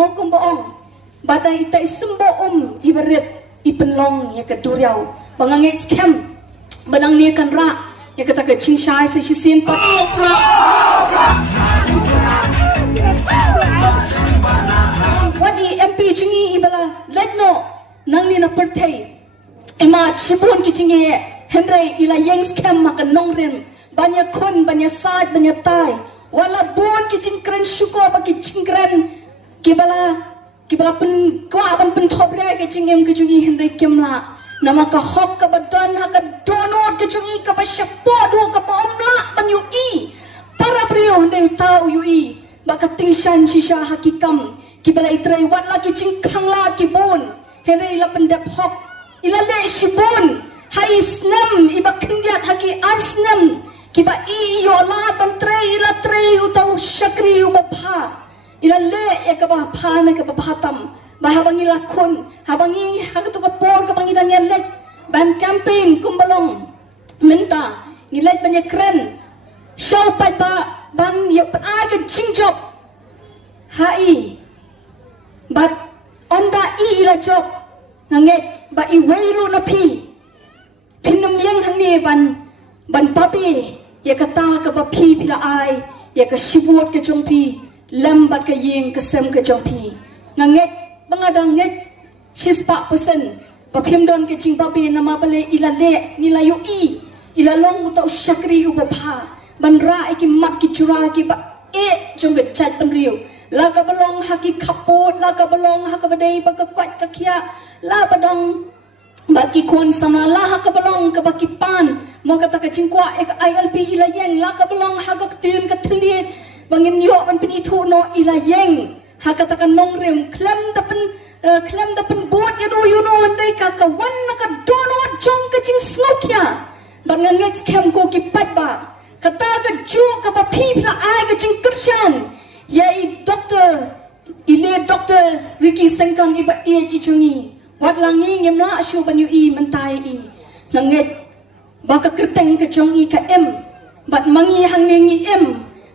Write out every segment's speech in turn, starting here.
ngokum boong badai ita isembo ibarit ipenlong ya keduriau bangang scam banang ni kan ra ya kata ke cingshai se shisin pa wadi MP chingi ibala letno nang ni na pertai ema chibun ki chingi henry ila yang scam makan nongren banyak kon banyak saat banyak tai wala bon ki cingkren syuko ba ki cingkren kibala pen kwa pen thobre ke cingem ke jugi henry kemla nama ka hok ka badan ha ka donor ke jugi ka ba shapodo ka ba omla ban yu i para brio henry tau yu i ba ka tingshan shisha hakikam kibala itrai wat la ki cingkang la ki bon henry la pendap hok ila le shibon hai snam iba kendiat haki arsnam kiba i yola bantrei ila trei utau shakri ubapha ila le ekaba pha na ka baphatam bahabangi lakon habangi hagatu ka por ka bangi dan let ban campaign kumbalong menta ngilet banyak keren show pai ba ban ya pat aga jingjob hai but onda i ila job nganget ba i weiru na pi pinam yang hang ban papi ya kata ka ba pi pila ai ya ka shivot ke jongpi lambat ka yeng ka sem ka jongpi nganget bangadang nget shispa person ba phimdon ke jing papi nama bale ila le nila yu i ila long utau shakri ubapha ban ra ki mat ki chura ki ba e jong ka chat ban riu la ka balong haki khapot la ka balong ha ka badai ba ka kwat ka khia la badong baki kon samla la ha ka balong ka baki pan mo kata ka chingkwa ek ILP ila yeng la ka balong ha ka tin ka thli bangin yo ban pini thu no ila yeng ha kata ka nong rem klem ta pen bot ya do you know andai ka ka wan na ka dono jong ka ching snokya bangang ngets kem ko ki pat ba kata ka ju ka ba phi pla ai ka ching krishan ya i doctor Ricky Sengkang iba e chungi wat langi ngemla asyu ban yu i mentai i nganget baka kerteng ke chong i ka em bat mangi hang ngi em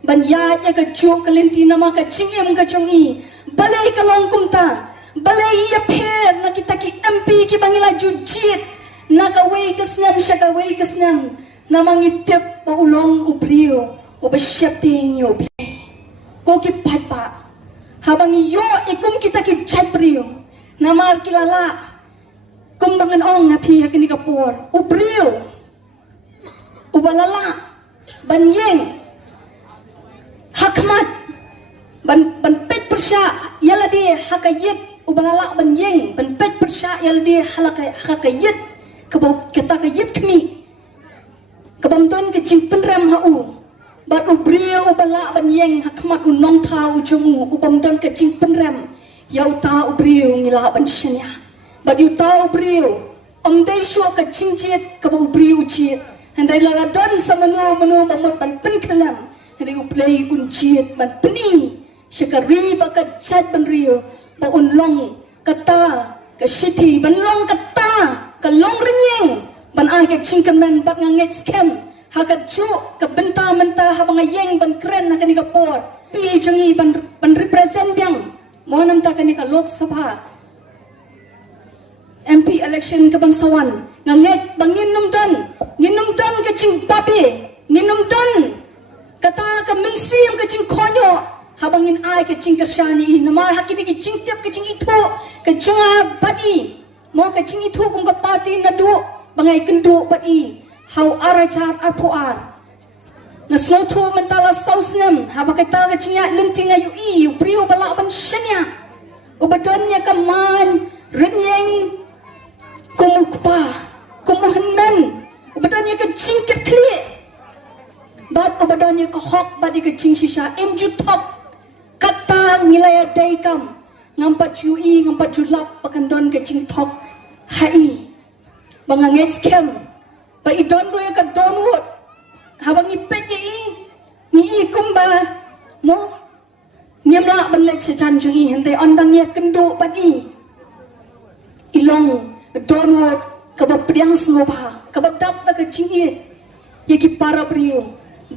ban ya ka chu ka lenti nama ka ching em ka chong i balai ka long kumta balai ya phe na kita ki MP ki bangila jujit na ka wei ka snam shaka wei ka snam namangi tep ba ulong ubrio o ba shapting yo ko ki patpa habangi yo ikum kita ki chat brio namar kilala kumbangan ong ngapi hakini kapor ubrio ubalala banyeng hakmat ban pet persya yala de hakayet ubalala banyeng ban pet persya yala de hakayet kabau kita kayet kami kabamton ke cing penram hau bat ubrio ubala banyeng hakmat unong thau jungu ubamton ke cing penram yau ta ubrio ngila ban shanya bat yu ta ubrio dei sho ka cingjet ka ubrio jit handai la don samanu mamut ban pen kalam handai uplay unjit ban peni shakari ba ka chat ban rio ba unlong kata ka shiti ban long kata ka long renyeng ban ai ka cingkan men bat nganget scam hagat ju ka benta menta habang yeng ban kren na kanika por pi jungi ban represent biang mo nam ta kanika lok sabha MP election ka bangsawan nganget bangin num don ka ching papi nginum don kata ka minsim ka ching konyo habangin ai ka ching kershani namar hakini ki ching tep ka ching itu ka chunga badi mo ka ching itu kum ka party na du bangai kendu badi how arajat arpuar na slow to mentala sausnem habakata ka chingya lintinga yu i brio bala ban shanya ubadonnya ka man renyeng kumukpa kumuhanmen ubadonnya ka chingket kli bat ubadonnya ka hok badi ka ching shisha emju top kata ngilaya daikam ngampat yu i ngampat julap pakandon ka ching top hai banganget scam ba idon do ka donwood habang ipet ni kumba no nyamla banlet sejan jungi hende ondang ya kendo badi ilong donwood ka ba priang sngoba ka ba dap ka chingi ye ki para brio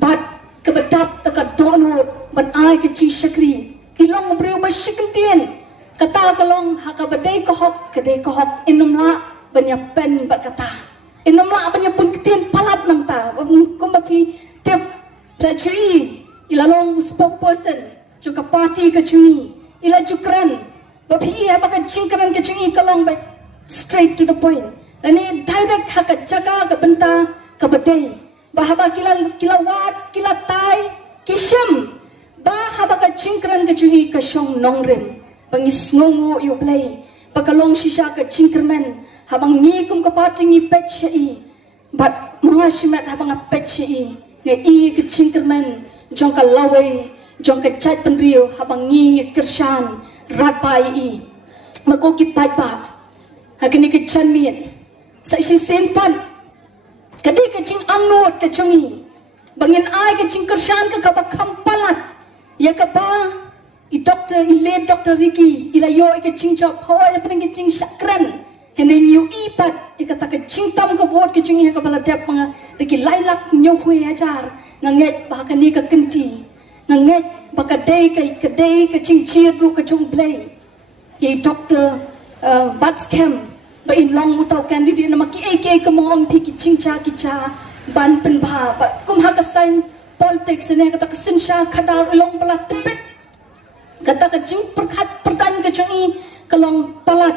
bat ka ba dap ka donwood ban ai ka chi shakri ilong beriu basikentien kata kalong hakabadai kohok kedai kohok inumla banyak pen berkata inumla banyak pun ketien palat nang ta kumbapi tiap pelajui ilalong spokesperson juga parti kecungi ila jukran bapi ia baka jingkaran kecungi kalong baik straight to the point dan ini direct hak jaga ke benta ke bedai bahaba kila wat kila tai kisham bahaba ka jingkaran kecungi ke syong nongrem bangis ngongo yo play pakalong shisha ke jingkerman habang ni kum ka parti ni petchi but mga shimat habang petchi nge i ke jingkerman jong ka lawai jong ka chat penrio habang ngi kershan rapai i makoki paipa hakini ke chanmien sa isi senpan kadi ke jing amnot ke chungi bangin ai ke jing kershan ke kabakam palat ya ka ba i doctor i le doctor Ricky ila yo ke jing job ho ya pring ke jing sakran hene new i pat i kata ke jing tam ke vote ke chungi ka bala tap mga Ricky lailak nyu hwe ajar nganget bahakani ka kenti nganget bakadai ke jing cheer ru ke chung play ye doctor bats cam ba in long utau candidate nama ki ek kemong thi ki chingcha ki cha ban pen bha ba kum ha ka sign politics ne kata sin sha khadar long palat tepet kata ka jing perkhat perdan ke chungi kalong palat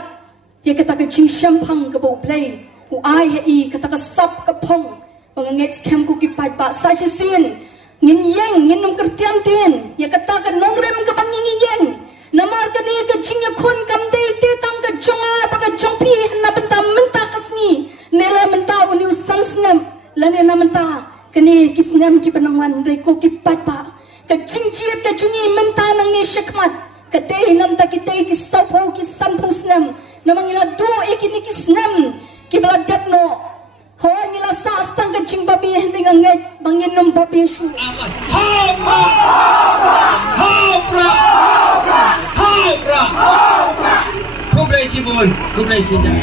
ye kata ka jing shampang ke bo play u ai he kata ka sop ka phong banganget scam ku ki pai ba sa chi sin ngin yeng ngin num kertian tin ye kata ka nongrem ka banging yeng namar ka ni ka jing khun kam dei te tam ka chonga ba ka chongpi na benta menta kasngi nela menta uni sansngam lane na menta kani kisngam ki panangwan re ko ki patpa ka jingjier ka jungi menta nang ni shakmat ka te nam ta ki te ki sapo ki sanpo snam namang ila do ikini ki snam ki bala depno ho ngila sa astang ka jing babi hending anget bangin num babi shu Kublai Sibun, Kublai Sibun.